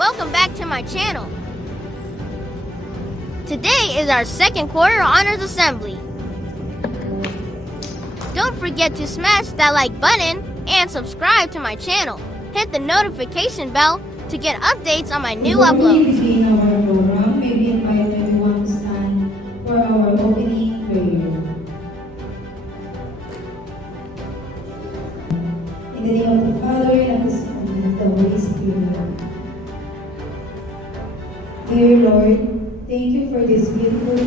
welcome back to my channel. Today is our second quarter honors assembly. Don't forget to smash that like button and subscribe to my channel. Hit the notification bell to get updates on my new uploads. Before we begin our program, may we invite everyone to stand for our opening prayer. In the name of the Father, and of the Son, and of the Holy Spirit. Dear Lord, thank you for this beautiful day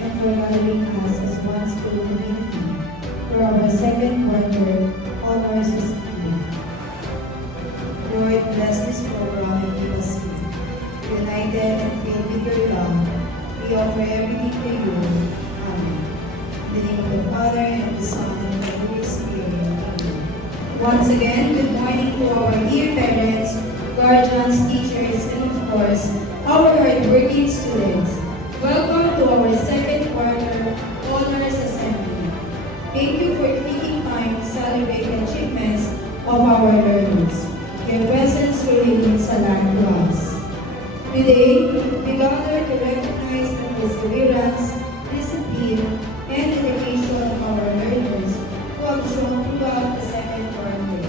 and for gathering us as one school community for our second quarter honors assembly. Lord, bless this program and keep us safe, united and filled with your love. We offer everything to you. Amen. In the name of the Father, and of the Son, and of the Holy Spirit. Amen. Once again, good morning to our dear parents, guardians, teachers, and of course, our hardworking students. Welcome to our second quarter honors assembly. Thank you for taking time to celebrate the achievements of our learners. Your presence really means a lot to us. Today, we gather to recognize the perseverance, discipline, and dedication of our learners who have shown throughout the second quarter.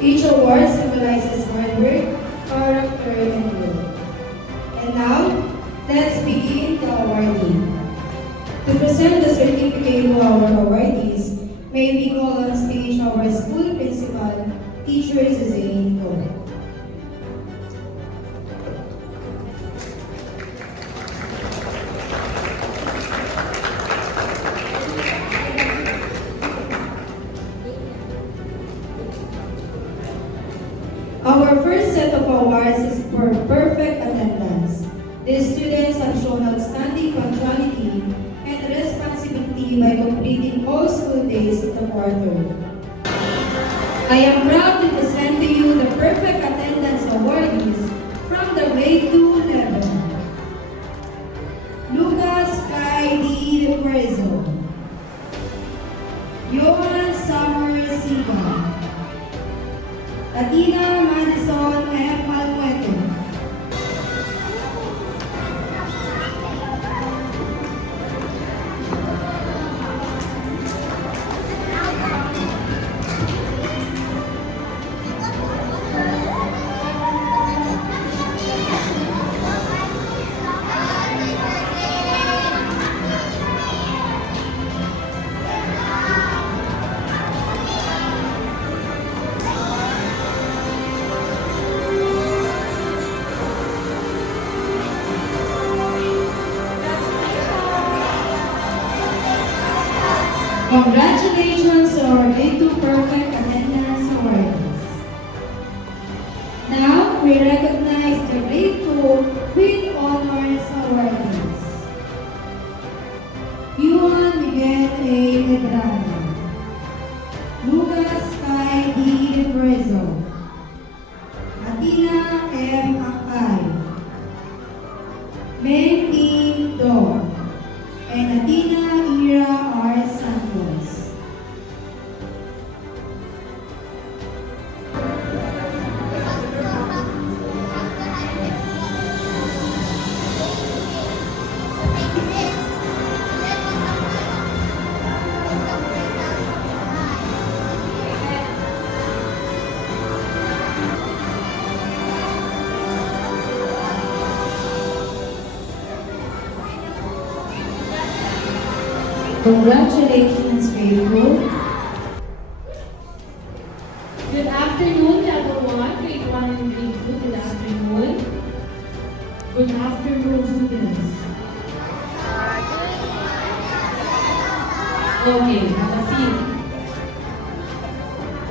Each award symbolizes hard work, character, and growth. And now, let's begin the awarding. To present the certificate to our awardees, may we call on stage our school principal, Teacher Zain Ko. Our first set of awards is for perfect attendance. These students have shown outstanding punctuality and responsibility by completing all school days in the quarter. I am proud to present to you the perfect attendance awardees from the grade 2 level. Lucas Kai D. Prezo, Johan Summer Siga, Latina Madison F. Alcueto, Congratulations to our grade 2 perfect attendance awardees. Now, we recognize the grade 2 with honors awardees. Juan Miguel A. Medrano, Lucas Kai D. Prezo, Atina M. Akay, Mendy Do, and Atina Ira R. Santos. Congratulations, grade 2. Good afternoon, level 1, grade 1 and grade 2. Good afternoon. Good afternoon, students. Okay, have a seat.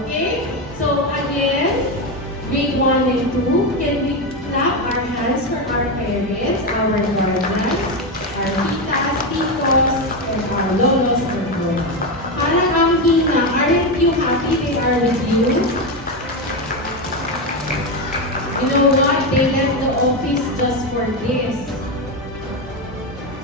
Okay, so again, grade 1 and 2, can we clap our hands for our parents, our guardians, our titas, titos, and our lolos and lolos. Parang ang hina, aren't you happy they are with you? You know what? They left the office just for this.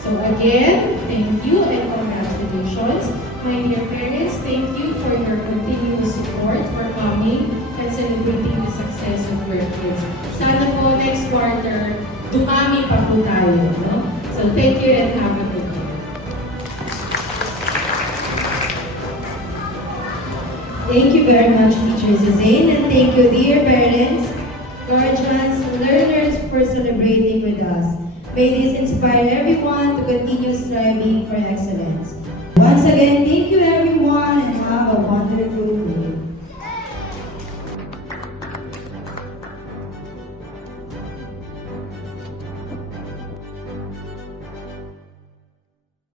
So again, thank you and congratulations. My dear parents, thank you for your continuous support for coming and celebrating the success of your kids. kids. Sana po next quarter, dumami pa po tayo. No? So thank you and have a good day. Thank you very much, Teacher Suzanne, and thank you, dear parents, guardians, learners, for celebrating with us. May this inspire everyone to continue striving for excellence. Once again, thank you everyone.